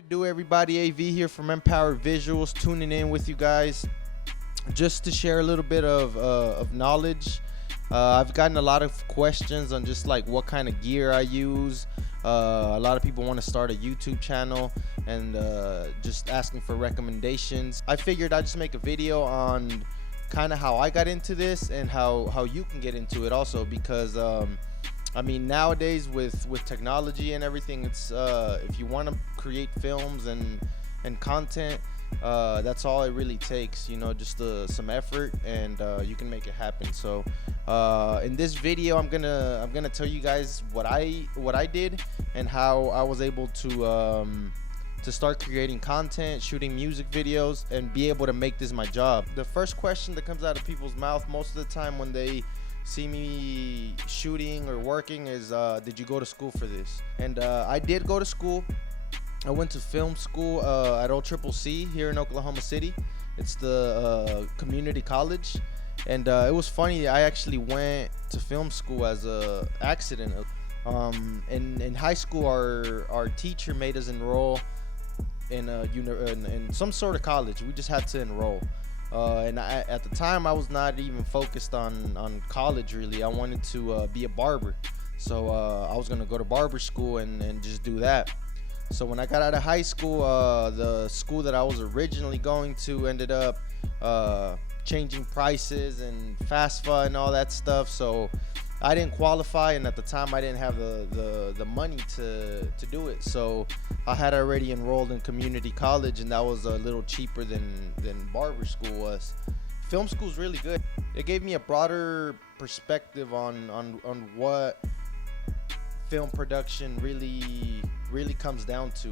to do, everybody? AV here from Empower Visuals, tuning in with you guys just to share a little bit of knowledge. I've gotten a lot of questions on just like what kind of gear I use. A lot of people want to start a YouTube channel and just asking for recommendations. I figured I'd just make a video on kind of how I got into this and how you can get into it also, because I mean, nowadays with technology and everything, it's if you want to create films and content, that's all it really takes, you know, just some effort, and you can make it happen. So in this video, I'm gonna tell you guys what I did and how I was able to start creating content, shooting music videos, and be able to make this my job. The first question that comes out of people's mouth most of the time when they see me shooting or working is, did you go to school for this? And I did go to school. I went to film school at OCCC here in Oklahoma City. It's the community college, and it was funny. I actually went to film school as a accident. In high school, our teacher made us enroll in some sort of college. We just had to enroll. And at the time, I was not even focused on college really. I wanted to be a barber, so I was gonna go to barber school and just do that. So when I got out of high school, the school that I was originally going to ended up changing prices and FAFSA and all that stuff. So I didn't qualify, and at the time I didn't have the money to do it. So I had already enrolled in community college, and that was a little cheaper than barber school was. Film school's really good. It gave me a broader perspective on what film production really comes down to.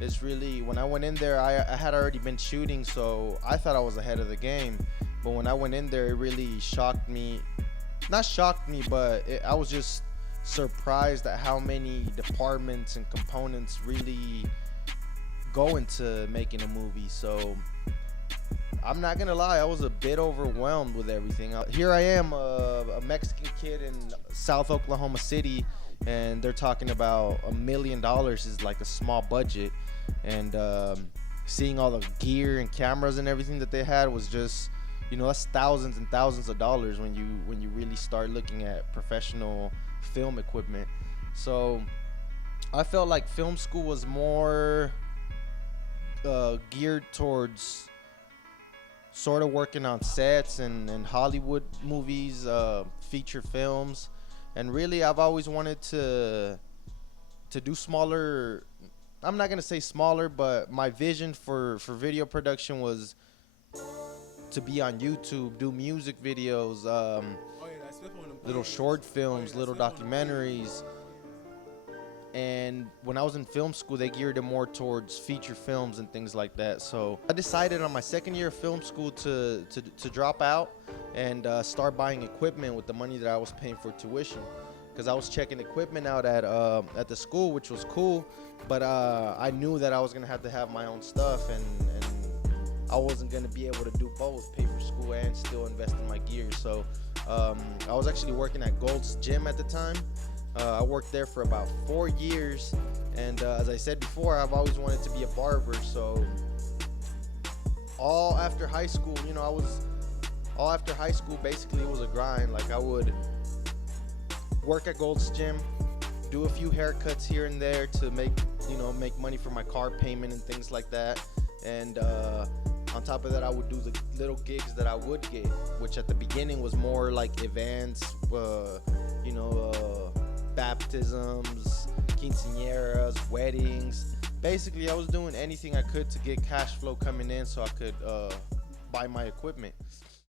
It's really, when I went in there, I had already been shooting, so I thought I was ahead of the game. But when I went in there, it really shocked me. Not shocked me, but I was just surprised at how many departments and components really go into making a movie. So I'm not gonna lie, I was a bit overwhelmed with everything. Here I am, a Mexican kid in South Oklahoma City, and they're talking about $1 million is like a small budget, and seeing all the gear and cameras and everything that they had was just, you know, that's thousands and thousands of dollars when you really start looking at professional film equipment. So I felt like film school was more geared towards sort of working on sets and Hollywood movies, feature films. And really, I've always wanted to do smaller. I'm not gonna say smaller, but my vision for video production was to be on YouTube, do music videos, little short films, little documentaries. And when I was in film school, they geared it more towards feature films and things like that. So I decided on my second year of film school to drop out and start buying equipment with the money that I was paying for tuition, because I was checking equipment out at the school, which was cool, but I knew that I was gonna have to have my own stuff, and I wasn't gonna be able to do both, pay for school and still invest in my gear. So I was actually working at Gold's Gym at the time. I worked there for about 4 years, and as I said before, I've always wanted to be a barber. So all after high school, you know, all after high school, basically it was a grind. Like, I would work at Gold's Gym, do a few haircuts here and there to make money for my car payment and things like that. And on top of that, I would do the little gigs that I would get, which at the beginning was more like events, baptisms, quinceañeras, weddings. Basically, I was doing anything I could to get cash flow coming in so I could buy my equipment.